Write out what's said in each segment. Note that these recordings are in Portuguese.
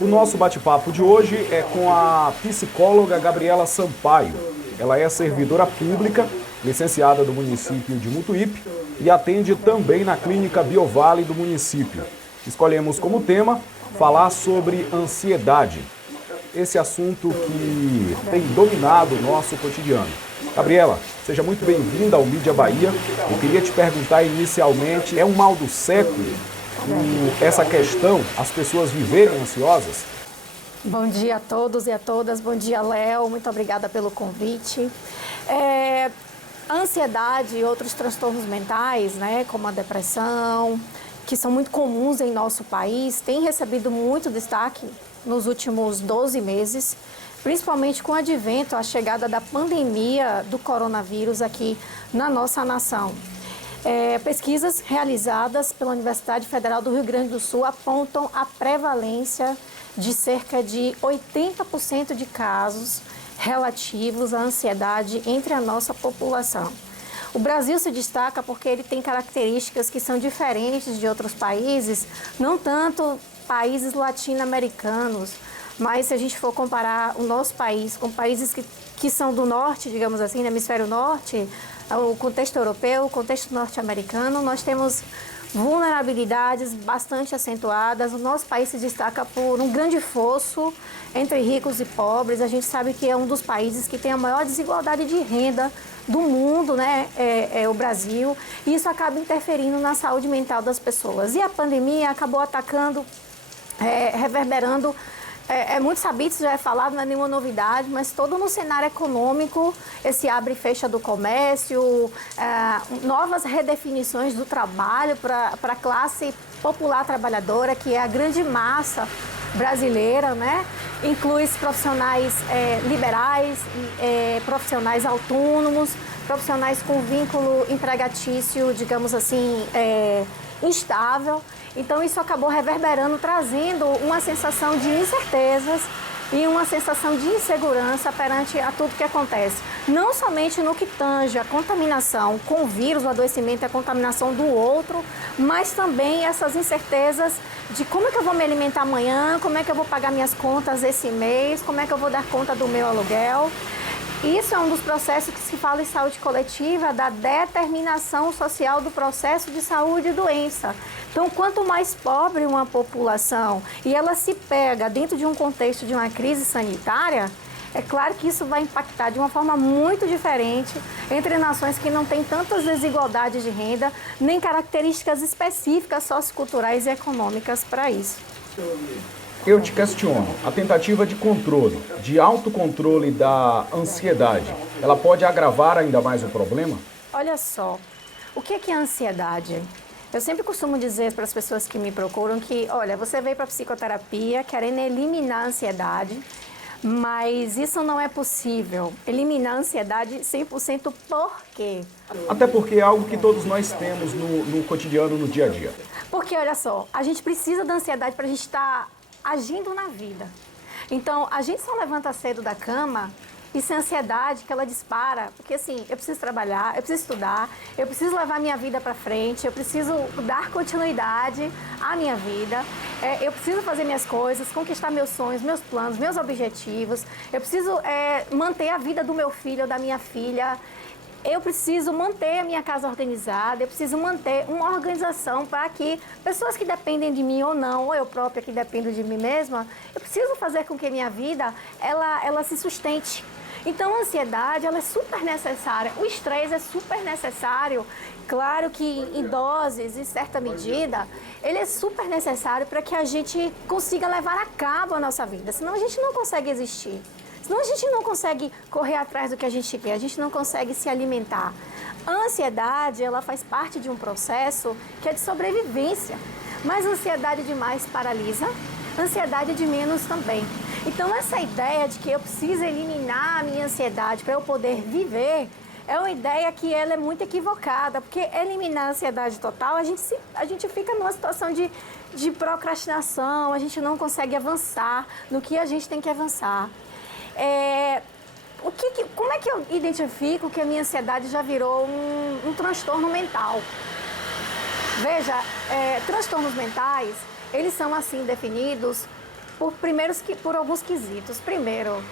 O nosso bate-papo de hoje é com a psicóloga Gabriela Sampaio. Ela é servidora pública, licenciada do município de Mutuípe e atende também na clínica Biovale do município. Escolhemos como tema falar sobre ansiedade, esse assunto que tem dominado o nosso cotidiano. Gabriela, seja muito bem-vinda ao Mídia Bahia. Eu queria te perguntar inicialmente, é um mal do século essa questão, as pessoas viverem ansiosas? Bom dia a todos e a todas, bom dia, Léo, muito obrigada pelo convite. A ansiedade e outros transtornos mentais, né, como a depressão, que são muito comuns em nosso país, têm recebido muito destaque nos últimos 12 meses, principalmente com o advento, a chegada da pandemia do coronavírus aqui na nossa nação. Pesquisas realizadas pela Universidade Federal do Rio Grande do Sul apontam a prevalência de cerca de 80% de casos relativos à ansiedade entre a nossa população. O Brasil se destaca porque ele tem características que são diferentes de outros países, não tanto países latino-americanos, mas se a gente for comparar o nosso país com países que são do norte, digamos assim, no hemisfério norte, o contexto europeu, o contexto norte-americano, nós temos vulnerabilidades bastante acentuadas. O nosso país se destaca por um grande fosso entre ricos e pobres. A gente sabe que é um dos países que tem a maior desigualdade de renda do mundo, né? É o Brasil. E isso acaba interferindo na saúde mental das pessoas. E a pandemia acabou atacando, reverberando. É muito sabido, isso já é falado, não é nenhuma novidade, mas todo no cenário econômico, esse abre e fecha do comércio, novas redefinições do trabalho para a classe popular trabalhadora, que é a grande massa brasileira, né? Inclui profissionais liberais, profissionais autônomos, profissionais com vínculo empregatício, digamos assim, instável. Então isso acabou reverberando, trazendo uma sensação de incertezas e uma sensação de insegurança perante a tudo que acontece. Não somente no que tange a contaminação com o vírus, o adoecimento e a contaminação do outro, mas também essas incertezas de como é que eu vou me alimentar amanhã, como é que eu vou pagar minhas contas esse mês, como é que eu vou dar conta do meu aluguel. Isso é um dos processos que se fala em saúde coletiva, da determinação social do processo de saúde e doença. Então, quanto mais pobre uma população e ela se pega dentro de um contexto de uma crise sanitária, é claro que isso vai impactar de uma forma muito diferente entre nações que não têm tantas desigualdades de renda, nem características específicas socioculturais e econômicas para isso. Eu te questiono, a tentativa de controle, de autocontrole da ansiedade, ela pode agravar ainda mais o problema? Olha só, o que é a ansiedade? Eu sempre costumo dizer para as pessoas que me procuram que, olha, você veio para a psicoterapia querendo eliminar a ansiedade, mas isso não é possível. Eliminar a ansiedade 100% por quê? Até porque é algo que todos nós temos no cotidiano, no dia a dia. Porque, olha só, a gente precisa da ansiedade para a gente estar agindo na vida. Então, a gente só levanta cedo da cama e sem ansiedade que ela dispara, porque assim, eu preciso trabalhar, eu preciso estudar, eu preciso levar minha vida para frente, eu preciso dar continuidade à minha vida, eu preciso fazer minhas coisas, conquistar meus sonhos, meus planos, meus objetivos, eu preciso manter a vida do meu filho ou da minha filha. Eu preciso manter a minha casa organizada, eu preciso manter uma organização para que pessoas que dependem de mim ou não, ou eu própria que dependo de mim mesma, eu preciso fazer com que minha vida, ela se sustente. Então, a ansiedade, ela é super necessária, o estresse é super necessário. Claro que em doses, em certa medida, ele é super necessário para que a gente consiga levar a cabo a nossa vida, senão a gente não consegue existir. Senão a gente não consegue correr atrás do que a gente quer, a gente não consegue se alimentar. A ansiedade, ela faz parte de um processo que é de sobrevivência, mas a ansiedade demais paralisa, a ansiedade de menos também. Então, essa ideia de que eu preciso eliminar a minha ansiedade para eu poder viver, é uma ideia que ela é muito equivocada, porque eliminar a ansiedade total, a gente fica numa situação de procrastinação, a gente não consegue avançar no que a gente tem que avançar. Como é que eu identifico que a minha ansiedade já virou um transtorno mental? Veja, transtornos mentais, eles são assim definidos por alguns quesitos. Primeiro,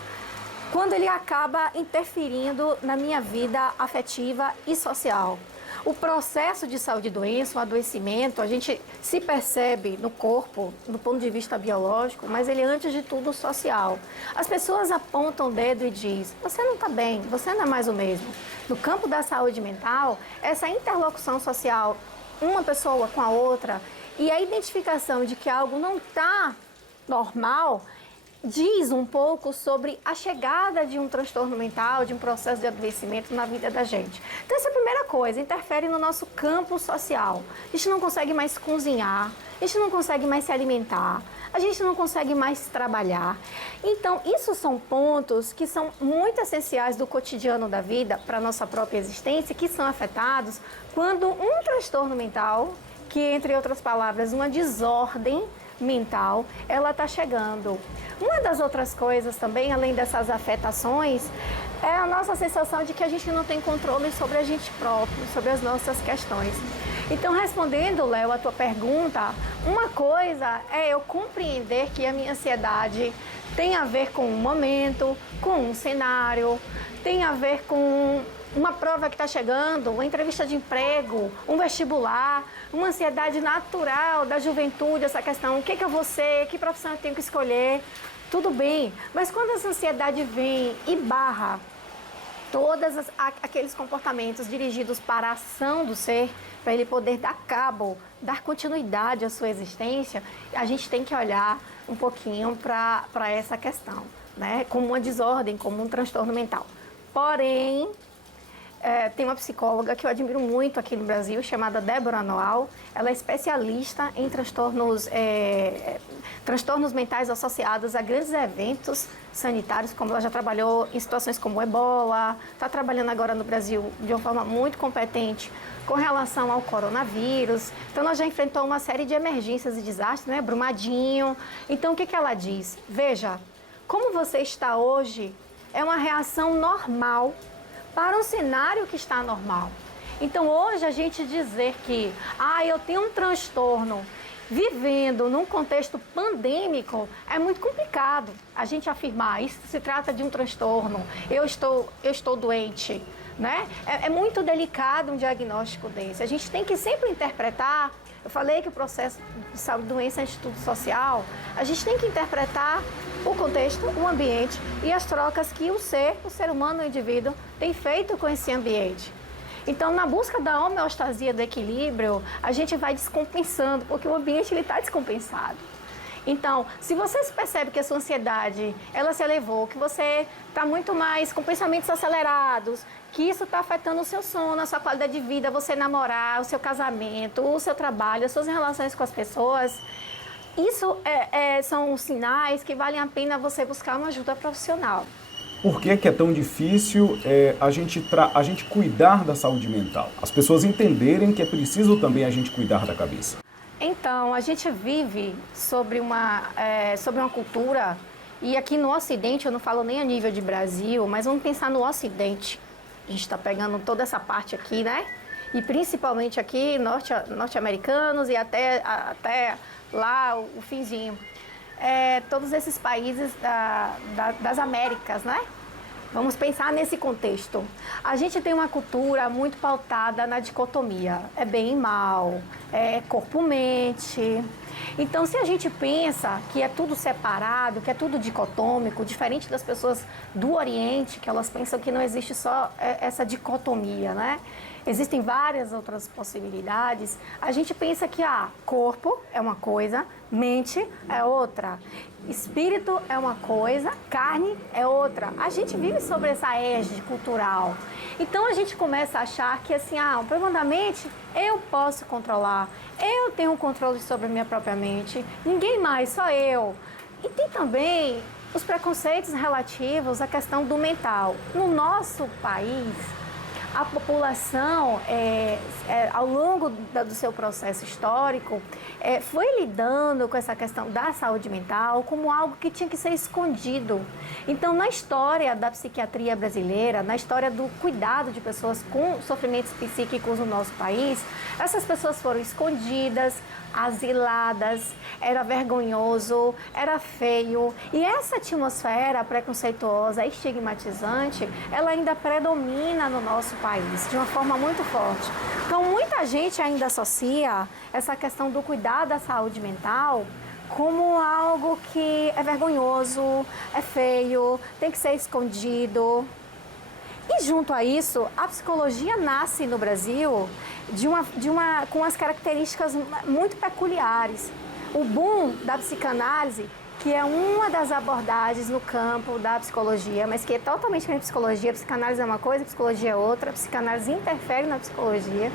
quando ele acaba interferindo na minha vida afetiva e social. O processo de saúde e doença, o adoecimento, a gente se percebe no corpo, do ponto de vista biológico, mas ele é, antes de tudo, social. As pessoas apontam o dedo e dizem, você não está bem, você não é mais o mesmo. No campo da saúde mental, essa interlocução social, uma pessoa com a outra, e a identificação de que algo não está normal, diz um pouco sobre a chegada de um transtorno mental, de um processo de adoecimento na vida da gente. Então, essa é a primeira coisa, interfere no nosso campo social. A gente não consegue mais cozinhar, a gente não consegue mais se alimentar, a gente não consegue mais trabalhar. Então, isso são pontos que são muito essenciais do cotidiano da vida para a nossa própria existência, que são afetados quando um transtorno mental, que, entre outras palavras, uma desordem mental, ela está chegando. Uma das outras coisas também, além dessas afetações, é a nossa sensação de que a gente não tem controle sobre a gente próprio, sobre as nossas questões. Então, respondendo, Léo, a tua pergunta, uma coisa é eu compreender que a minha ansiedade tem a ver com um momento, com um cenário, tem a ver com uma prova que está chegando, uma entrevista de emprego, um vestibular, uma ansiedade natural da juventude, essa questão, o que eu vou ser, que profissão eu tenho que escolher, tudo bem. Mas quando essa ansiedade vem e barra todos aqueles comportamentos dirigidos para a ação do ser, para ele poder dar cabo, dar continuidade à sua existência, a gente tem que olhar um pouquinho para essa questão, né? Como uma desordem, como um transtorno mental. Porém, tem uma psicóloga que eu admiro muito aqui no Brasil, chamada Débora Noal. Ela é especialista em transtornos mentais associados a grandes eventos sanitários, como ela já trabalhou em situações como o Ebola, está trabalhando agora no Brasil de uma forma muito competente com relação ao coronavírus. Então, ela já enfrentou uma série de emergências e desastres, né? Brumadinho. Então, o que ela diz? Veja, como você está hoje é uma reação normal para um cenário que está normal. Então, hoje, a gente dizer que eu tenho um transtorno vivendo num contexto pandêmico é muito complicado. A gente afirmar, isso se trata de um transtorno, eu estou doente, né? É muito delicado um diagnóstico desse. A gente tem que sempre interpretar. Eu falei que o processo de saúde e doença é estudo social. A gente tem que interpretar o contexto, o ambiente e as trocas que o ser humano, o indivíduo, tem feito com esse ambiente. Então, na busca da homeostasia, do equilíbrio, a gente vai descompensando, porque o ambiente está descompensado. Então, se você se percebe que a sua ansiedade, ela se elevou, que você está muito mais com pensamentos acelerados, que isso está afetando o seu sono, a sua qualidade de vida, você namorar, o seu casamento, o seu trabalho, as suas relações com as pessoas, isso são sinais que valem a pena você buscar uma ajuda profissional. Por que é tão difícil a gente cuidar da saúde mental? As pessoas entenderem que é preciso também a gente cuidar da cabeça. Então, a gente vive sobre uma cultura, e aqui no Ocidente, eu não falo nem a nível de Brasil, mas vamos pensar no Ocidente. A gente está pegando toda essa parte aqui, né? E principalmente aqui, norte-americanos e até lá o finzinho. Todos esses países das Américas, né? Vamos pensar nesse contexto. A gente tem uma cultura muito pautada na dicotomia. É bem e mal, é corpo-mente. Então, se a gente pensa que é tudo separado, que é tudo dicotômico, diferente das pessoas do Oriente, que elas pensam que não existe só essa dicotomia, né? Existem várias outras possibilidades. A gente pensa que corpo é uma coisa, mente é outra, espírito é uma coisa, carne é outra. A gente vive sobre essa égide cultural. Então a gente começa a achar que assim, o problema da mente eu posso controlar, eu tenho controle sobre a minha própria mente, ninguém mais, só eu. E tem também os preconceitos relativos à questão do mental. No nosso país, a população, ao longo do seu processo histórico, foi lidando com essa questão da saúde mental como algo que tinha que ser escondido. Então, na história da psiquiatria brasileira, na história do cuidado de pessoas com sofrimentos psíquicos no nosso país, essas pessoas foram escondidas, asiladas, era vergonhoso, era feio. E essa atmosfera preconceituosa, estigmatizante, ela ainda predomina no nosso país de uma forma muito forte. Então, muita gente ainda associa essa questão do cuidado da saúde mental como algo que é vergonhoso, é feio, tem que ser escondido. E junto a isso, a psicologia nasce no Brasil com as características muito peculiares. O boom da psicanálise, que é uma das abordagens no campo da psicologia, mas que é totalmente diferente da psicologia. A psicanálise é uma coisa, a psicologia é outra. A psicanálise interfere na psicologia.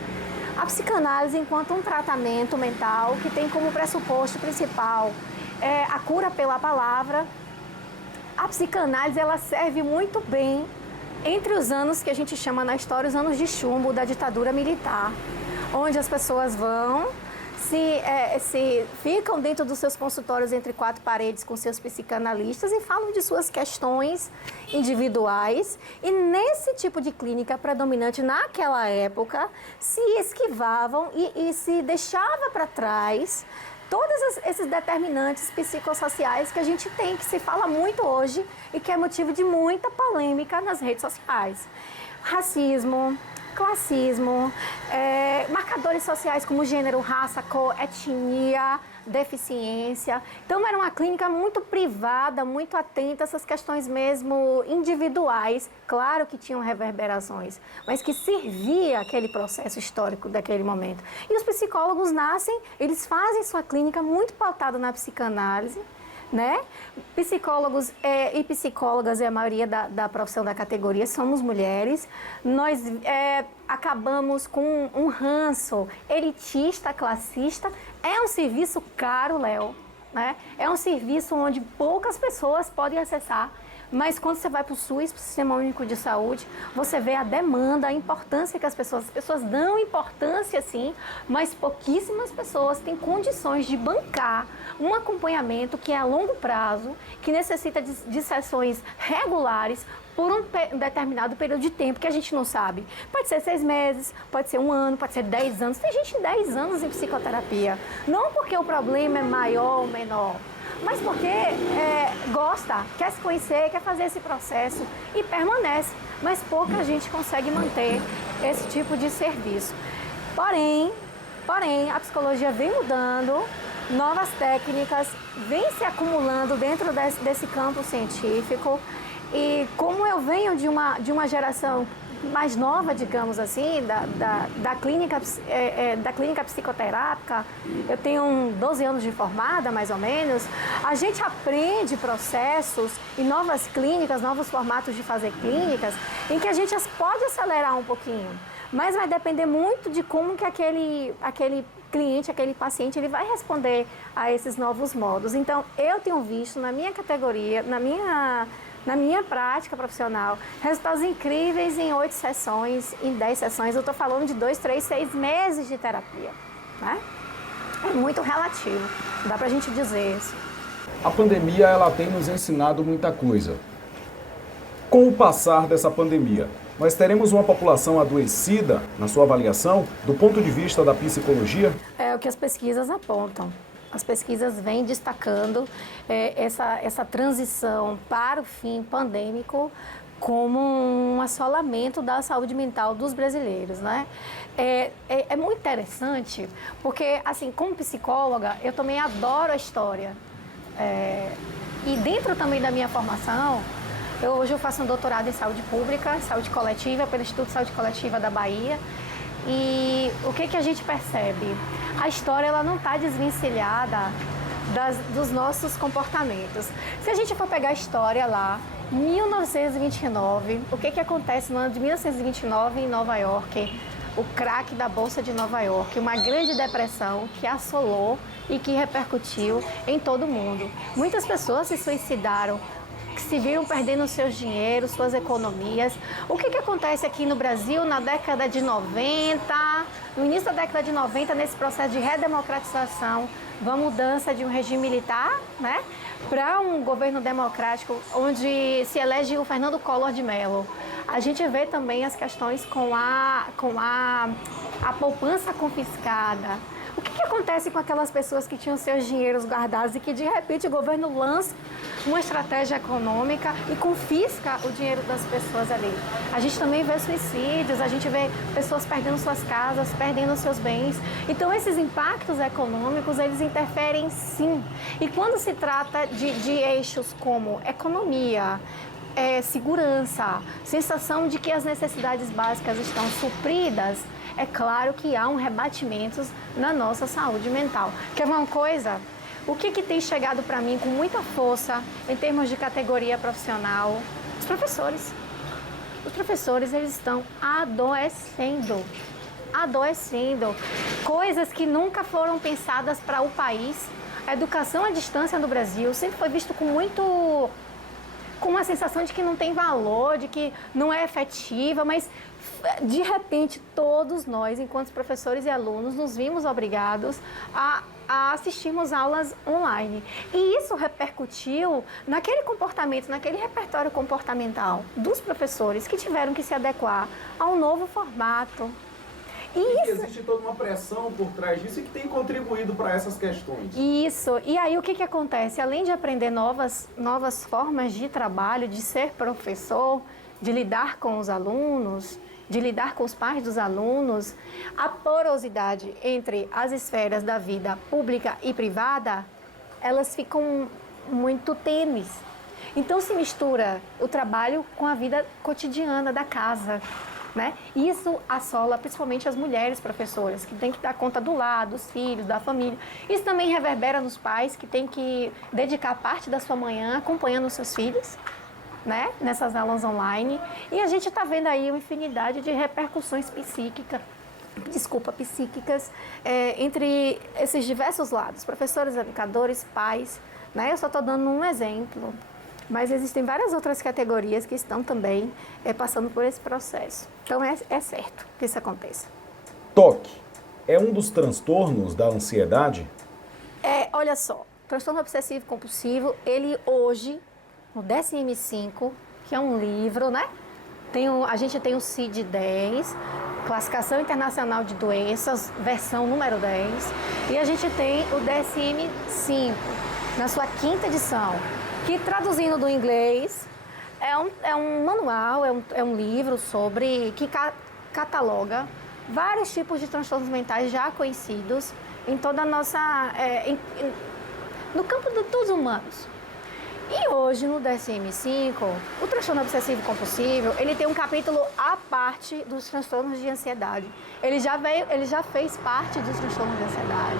A psicanálise enquanto um tratamento mental que tem como pressuposto principal a cura pela palavra. A psicanálise ela serve muito bem entre os anos que a gente chama na história os anos de chumbo da ditadura militar, onde as pessoas vão, se ficam dentro dos seus consultórios entre quatro paredes com seus psicanalistas e falam de suas questões individuais. E nesse tipo de clínica predominante naquela época, se esquivavam e se deixava para trás todos esses determinantes psicossociais que a gente tem, que se fala muito hoje e que é motivo de muita polêmica nas redes sociais. Racismo, classismo, marcadores sociais como gênero, raça, cor, etnia, deficiência. Então, era uma clínica muito privada, muito atenta a essas questões mesmo individuais. Claro que tinham reverberações, mas que servia aquele processo histórico daquele momento. E os psicólogos nascem, eles fazem sua clínica muito pautada na psicanálise, né? Psicólogos e psicólogas, e a maioria da profissão da categoria, somos mulheres. Nós acabamos com um ranço elitista, classista. É um serviço caro, Léo, né? É um serviço onde poucas pessoas podem acessar. Mas quando você vai para o SUS, para o Sistema Único de Saúde, você vê a demanda, a importância que as pessoas dão importância sim, mas pouquíssimas pessoas têm condições de bancar um acompanhamento que é a longo prazo, que necessita de sessões regulares por um determinado período de tempo que a gente não sabe. Pode ser 6 meses, pode ser 1 ano, pode ser 10 anos. Tem gente 10 anos em psicoterapia. Não porque o problema é maior ou menor, mas porque gosta, quer se conhecer, quer fazer esse processo e permanece. Mas pouca gente consegue manter esse tipo de serviço. Porém, a psicologia vem mudando, novas técnicas vêm se acumulando dentro desse campo científico. E como eu venho de uma geração mais nova, digamos assim, da clínica psicoterápica, eu tenho 12 anos de formada, mais ou menos, a gente aprende processos e novas clínicas, novos formatos de fazer clínicas, em que a gente pode acelerar um pouquinho, mas vai depender muito de como que aquele cliente, aquele paciente, ele vai responder a esses novos modos. Então, eu tenho visto na minha categoria, na minha prática profissional, resultados incríveis em 8 sessões, em 10 sessões. Eu estou falando de 2, 3, 6 meses de terapia, né? É muito relativo, dá pra gente dizer isso. A pandemia, ela tem nos ensinado muita coisa. Com o passar dessa pandemia, nós teremos uma população adoecida, na sua avaliação, do ponto de vista da psicologia? É o que as pesquisas apontam. As pesquisas vêm destacando essa transição para o fim pandêmico como um assolamento da saúde mental dos brasileiros, né? É muito interessante, porque, assim, como psicóloga, eu também adoro a história. E dentro também da minha formação, hoje eu faço um doutorado em saúde pública, saúde coletiva, pelo Instituto de Saúde Coletiva da Bahia. E o que a gente percebe? A história ela não está desvencilhada dos nossos comportamentos. Se a gente for pegar a história lá, 1929, o que acontece no ano de 1929 em Nova York? O crack da Bolsa de Nova York, uma grande depressão que assolou e que repercutiu em todo o mundo. Muitas pessoas se suicidaram, que se viram perdendo seus dinheiros, suas economias. O que acontece aqui no Brasil na década de 90, no início da década de 90, nesse processo de redemocratização, uma mudança de um regime militar, né, para um governo democrático, onde se elege o Fernando Collor de Mello. A gente vê também as questões com a poupança confiscada, O que acontece com aquelas pessoas que tinham seus dinheiros guardados e que de repente o governo lança uma estratégia econômica e confisca o dinheiro das pessoas ali? A gente também vê suicídios, a gente vê pessoas perdendo suas casas, perdendo seus bens. Então esses impactos econômicos, eles interferem sim. E quando se trata de eixos como economia, segurança, sensação de que as necessidades básicas estão supridas, é claro que há um rebatimento na nossa saúde mental. Quer ver uma coisa? O que tem chegado para mim com muita força em termos de categoria profissional? Os professores. Os professores, eles estão adoecendo. Adoecendo. Coisas que nunca foram pensadas para o país. A educação à distância no Brasil sempre foi visto com uma sensação de que não tem valor, de que não é efetiva, mas de repente todos nós, enquanto professores e alunos, nos vimos obrigados a assistirmos aulas online. E isso repercutiu naquele comportamento, naquele repertório comportamental dos professores que tiveram que se adequar ao novo formato. E existe toda uma pressão por trás disso e que tem contribuído para essas questões. Isso. E aí o que acontece? Além de aprender novas formas de trabalho, de ser professor, de lidar com os alunos, de lidar com os pais dos alunos, a porosidade entre as esferas da vida pública e privada, elas ficam muito tênues. Então se mistura o trabalho com a vida cotidiana da casa. Né? Isso assola principalmente as mulheres professoras, que têm que dar conta do lar, dos filhos, da família. Isso também reverbera nos pais, que têm que dedicar parte da sua manhã acompanhando os seus filhos, né? Nessas aulas online. E a gente está vendo aí uma infinidade de repercussões psíquicas entre esses diversos lados, professores, educadores, pais. Né? Eu só estou dando um exemplo. Mas existem várias outras categorias que estão também passando por esse processo. Então é certo que isso aconteça. TOC é um dos transtornos da ansiedade? Olha só, transtorno obsessivo compulsivo, ele hoje, no DSM-5, que é um livro, né? A gente tem o CID-10, Classificação Internacional de Doenças, versão número 10, e a gente tem o DSM-5, na sua 5ª edição, que traduzindo do inglês é um manual, é um livro que cataloga vários tipos de transtornos mentais já conhecidos em toda a nossa, no campo dos humanos. E hoje no DSM-5, o transtorno obsessivo compulsivo, ele tem um capítulo à parte dos transtornos de ansiedade. Ele já fez parte dos transtornos de ansiedade.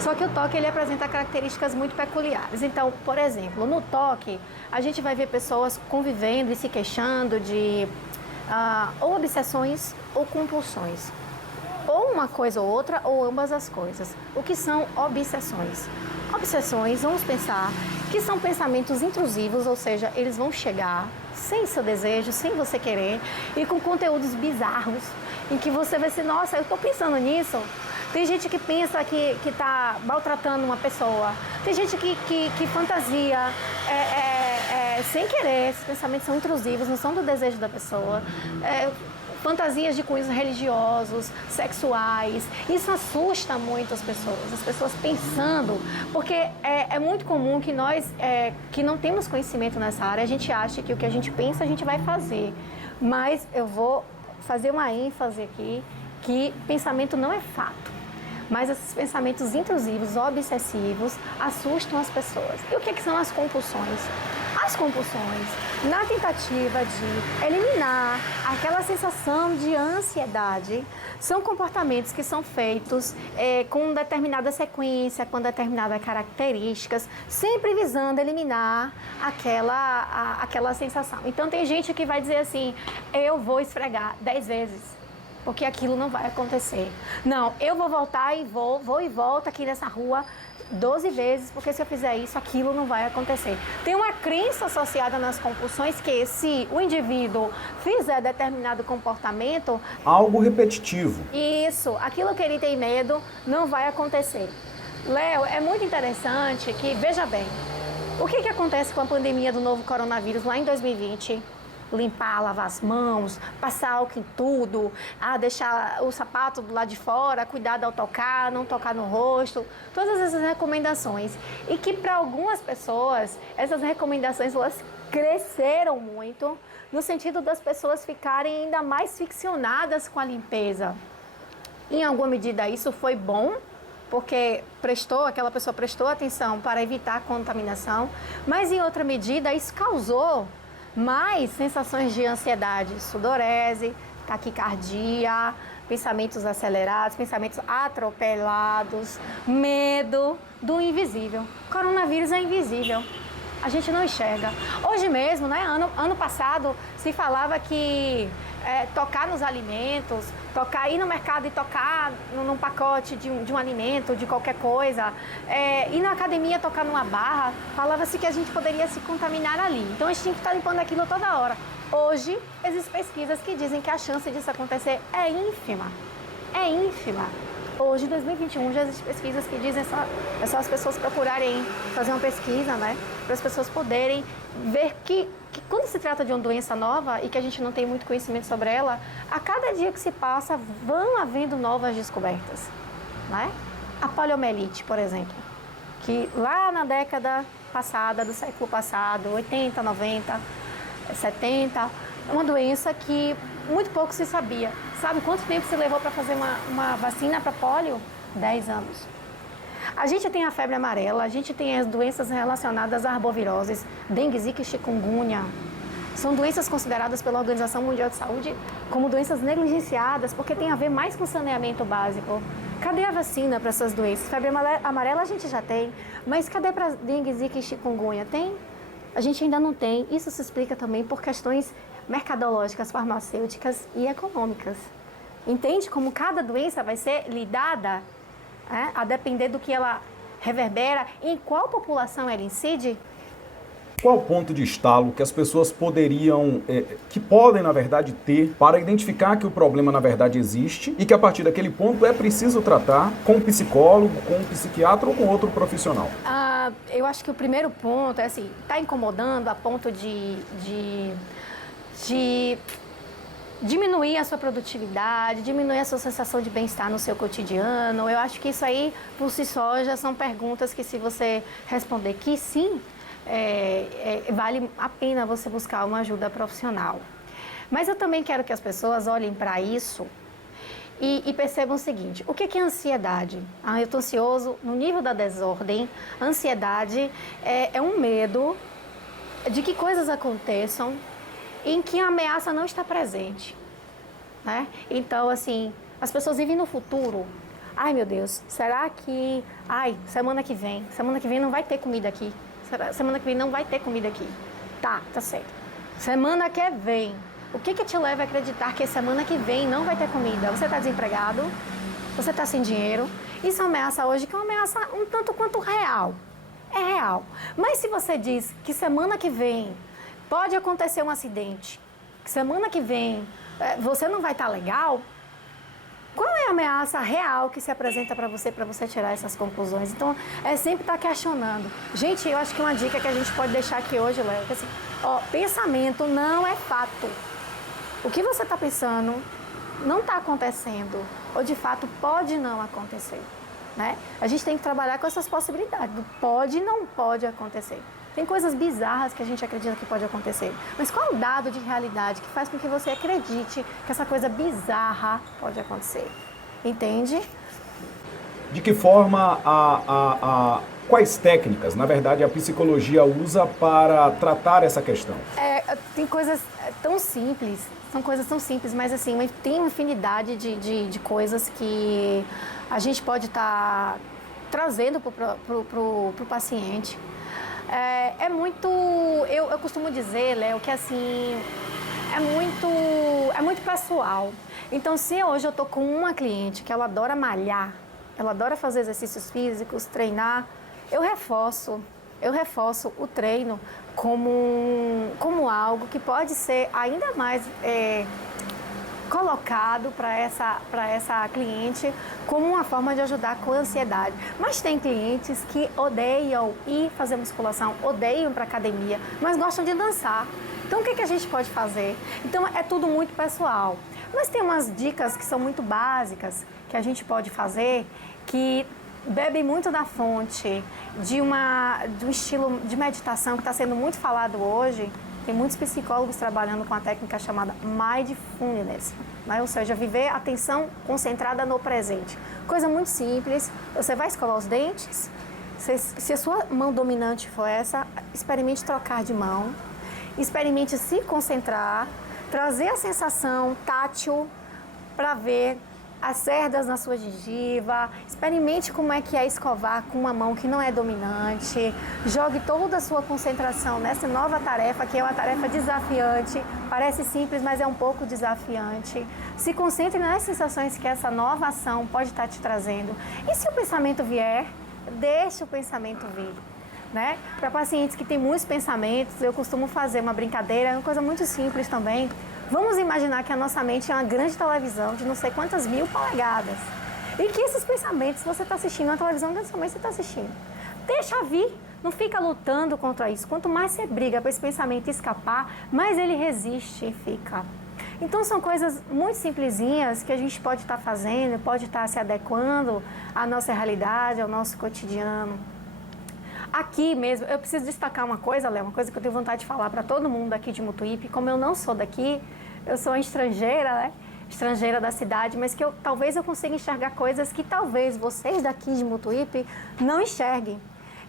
Só que o TOC, ele apresenta características muito peculiares. Então, por exemplo, no TOC, a gente vai ver pessoas convivendo e se queixando de ou obsessões ou compulsões. Ou uma coisa ou outra, ou ambas as coisas. O que são obsessões? Obsessões, vamos pensar, que são pensamentos intrusivos, ou seja, eles vão chegar sem seu desejo, sem você querer, e com conteúdos bizarros, em que você vai ser, nossa, eu estou pensando nisso. Tem gente que pensa que está maltratando uma pessoa, tem gente que fantasia sem querer, esses pensamentos são intrusivos, não são do desejo da pessoa. Fantasias de cunhos religiosos, sexuais, isso assusta muito as pessoas pensando, porque é muito comum que nós, que não temos conhecimento nessa área, a gente acha que o que a gente pensa a gente vai fazer, mas eu vou fazer uma ênfase aqui, que pensamento não é fato, mas esses pensamentos intrusivos, obsessivos, assustam as pessoas. E o que são as compulsões? As compulsões, na tentativa de eliminar aquela sensação de ansiedade, são comportamentos que são feitos com determinada sequência, com determinadas características, sempre visando eliminar aquela sensação. Então tem gente que vai dizer assim, eu vou esfregar 10 vezes, porque aquilo não vai acontecer. Não, eu vou voltar e vou e volto aqui nessa rua 12 vezes, porque se eu fizer isso, aquilo não vai acontecer. Tem uma crença associada nas compulsões que se o indivíduo fizer determinado comportamento... Algo repetitivo. Isso, aquilo que ele tem medo não vai acontecer. Léo, é muito interessante que, veja bem, o que acontece com a pandemia do novo coronavírus lá em 2020? limpar, lavar as mãos, passar álcool em tudo, deixar o sapato do lado de fora, cuidado ao tocar, não tocar no rosto, todas essas recomendações. E que para algumas pessoas, essas recomendações elas cresceram muito, no sentido das pessoas ficarem ainda mais ficcionadas com a limpeza. Em alguma medida isso foi bom, porque aquela pessoa prestou atenção para evitar a contaminação, mas em outra medida isso causou mais sensações de ansiedade, sudorese, taquicardia, pensamentos acelerados, pensamentos atropelados, medo do invisível. O coronavírus é invisível, a gente não enxerga. Hoje mesmo, né, ano passado, se falava que tocar nos alimentos, ir no mercado e tocar num pacote de um alimento, de qualquer coisa, ir na academia tocar numa barra, falava-se que a gente poderia se contaminar ali. Então a gente tinha que estar limpando aquilo toda hora. Hoje, existem pesquisas que dizem que a chance disso acontecer é ínfima. É ínfima. Hoje, em 2021, já existem pesquisas que dizem é só as pessoas procurarem fazer uma pesquisa, né? Para as pessoas poderem ver que quando se trata de uma doença nova e que a gente não tem muito conhecimento sobre ela, a cada dia que se passa vão havendo novas descobertas, né? A poliomielite, por exemplo, que lá na década passada, do século passado, 80, 90, 70, é uma doença que muito pouco se sabia. Sabe quanto tempo se levou para fazer uma vacina para polio? 10 anos. A gente tem a febre amarela, a gente tem as doenças relacionadas a arboviroses, dengue, zika e chikungunya. São doenças consideradas pela Organização Mundial de Saúde como doenças negligenciadas, porque tem a ver mais com saneamento básico. Cadê a vacina para essas doenças? Febre amarela a gente já tem, mas cadê para dengue, zika e chikungunya? Tem? A gente ainda não tem. Isso se explica também por questões mercadológicas, farmacêuticas e econômicas. Entende como cada doença vai ser lidada, a depender do que ela reverbera, em qual população ela incide? Qual o ponto de estalo que as pessoas poderiam, que podem, na verdade, ter para identificar que o problema, na verdade, existe e que, a partir daquele ponto, é preciso tratar com um psicólogo, com um psiquiatra ou com outro profissional? Eu acho que o primeiro ponto é assim, está incomodando a ponto de diminuir a sua produtividade, diminuir a sua sensação de bem-estar no seu cotidiano. Eu acho que isso aí, por si só, já são perguntas que, se você responder que sim, vale a pena você buscar uma ajuda profissional. Mas eu também quero que as pessoas olhem para isso e percebam o seguinte: o que é ansiedade? Eu estou ansioso no nível da desordem. A ansiedade é um medo de que coisas aconteçam em que a ameaça não está presente, né? Então, assim, as pessoas vivem no futuro. Ai, meu Deus, será que... semana que vem não vai ter comida aqui. Semana que vem não vai ter comida aqui. Tá certo. Semana que vem. O que te leva a acreditar que semana que vem não vai ter comida? Você está desempregado? Você está sem dinheiro? Isso é uma ameaça hoje que é uma ameaça um tanto quanto real. É real. Mas se você diz que semana que vem pode acontecer um acidente, que semana que vem você não vai estar legal, qual é a ameaça real que se apresenta para você tirar essas conclusões? Então, sempre estar questionando. Gente, eu acho que uma dica que a gente pode deixar aqui hoje, Léo, é que assim, pensamento não é fato. O que você está pensando não está acontecendo, ou de fato pode não acontecer, né? A gente tem que trabalhar com essas possibilidades, do pode e não pode acontecer. Tem coisas bizarras que a gente acredita que pode acontecer. Mas qual é o dado de realidade que faz com que você acredite que essa coisa bizarra pode acontecer? Entende? De que forma, quais técnicas, na verdade, a psicologia usa para tratar essa questão? Tem coisas tão simples, são coisas tão simples, mas assim, tem uma infinidade de coisas que a gente pode estar trazendo para o paciente. Eu costumo dizer, Léo, que assim, é muito pessoal. Então, se hoje eu estou com uma cliente que ela adora malhar, ela adora fazer exercícios físicos, treinar, eu reforço o treino como algo que pode ser ainda mais colocado para essa cliente como uma forma de ajudar com a ansiedade. Mas tem clientes que odeiam ir fazer musculação, odeiam ir para academia, mas gostam de dançar. Então, o que a gente pode fazer? Então, é tudo muito pessoal. Mas tem umas dicas que são muito básicas que a gente pode fazer que bebem muito da fonte de um estilo de meditação que está sendo muito falado hoje. Tem muitos psicólogos trabalhando com a técnica chamada Mindfulness, né? Ou seja, viver a atenção concentrada no presente. Coisa muito simples, você vai escovar os dentes, se a sua mão dominante for essa, experimente trocar de mão, experimente se concentrar, trazer a sensação tátil para ver as cerdas na sua gengiva, experimente como é que é escovar com uma mão que não é dominante, jogue toda a sua concentração nessa nova tarefa, que é uma tarefa desafiante, parece simples, mas é um pouco desafiante. Se concentre nas sensações que essa nova ação pode estar te trazendo. E se o pensamento vier, deixe o pensamento vir. Né? Para pacientes que têm muitos pensamentos, eu costumo fazer uma brincadeira, é uma coisa muito simples também. Vamos imaginar que a nossa mente é uma grande televisão de não sei quantas mil polegadas. E que esses pensamentos, você está assistindo uma televisão que somente você está assistindo. Deixa vir, não fica lutando contra isso. Quanto mais você briga para esse pensamento escapar, mais ele resiste e fica. Então são coisas muito simplesinhas que a gente pode estar fazendo, pode estar se adequando à nossa realidade, ao nosso cotidiano. Aqui mesmo, eu preciso destacar uma coisa, Léo, uma coisa que eu tenho vontade de falar para todo mundo aqui de Mutuípe. Como eu não sou daqui, eu sou estrangeira, né? Estrangeira da cidade, mas que talvez eu consiga enxergar coisas que talvez vocês daqui de Mutuípe não enxerguem.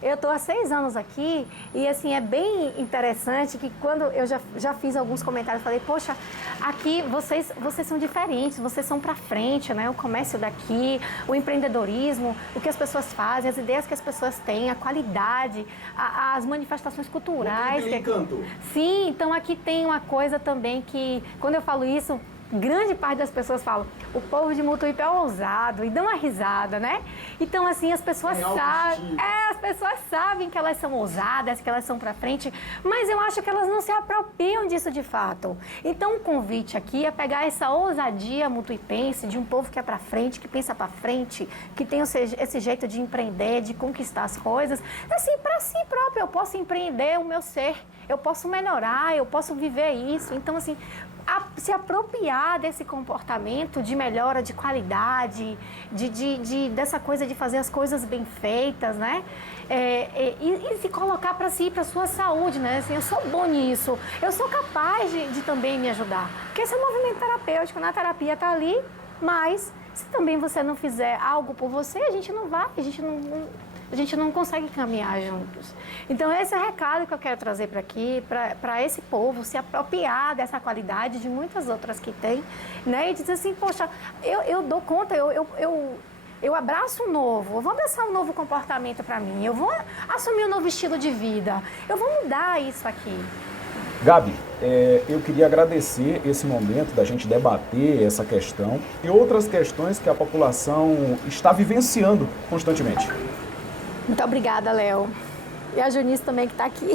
Eu estou há 6 anos aqui e, assim, é bem interessante que quando eu já fiz alguns comentários, falei, poxa, aqui vocês são diferentes, vocês são para frente, né? O comércio daqui, o empreendedorismo, o que as pessoas fazem, as ideias que as pessoas têm, a qualidade, as manifestações culturais. Sim, então aqui tem uma coisa também que, quando eu falo isso, grande parte das pessoas falam, o povo de Mutuípe é ousado, e dão uma risada, né? Então, assim, as pessoas sabem que elas são ousadas, que elas são pra frente, mas eu acho que elas não se apropriam disso de fato. Então, o convite aqui é pegar essa ousadia mutuipense de um povo que é pra frente, que pensa pra frente, que tem esse jeito de empreender, de conquistar as coisas. Assim, pra si próprio, eu posso empreender o meu ser, eu posso melhorar, eu posso viver isso. Então, assim, se apropriar desse comportamento de melhora de qualidade, dessa coisa de fazer as coisas bem feitas, né? E se colocar para si, para sua saúde, né? Assim, eu sou bom nisso, eu sou capaz de também me ajudar. Porque esse é um movimento terapêutico, na terapia está ali, mas se também você não fizer algo por você, a gente não vai, a gente não consegue caminhar juntos. Então, esse é o recado que eu quero trazer para aqui, para esse povo se apropriar dessa qualidade de muitas outras que tem, né? E dizer assim, poxa, eu dou conta, eu abraço um novo, eu vou abraçar um novo comportamento para mim, eu vou assumir um novo estilo de vida, eu vou mudar isso aqui. Gabi, eu queria agradecer esse momento da gente debater essa questão e outras questões que a população está vivenciando constantemente. Muito obrigada, Léo. E a Junice também que está aqui.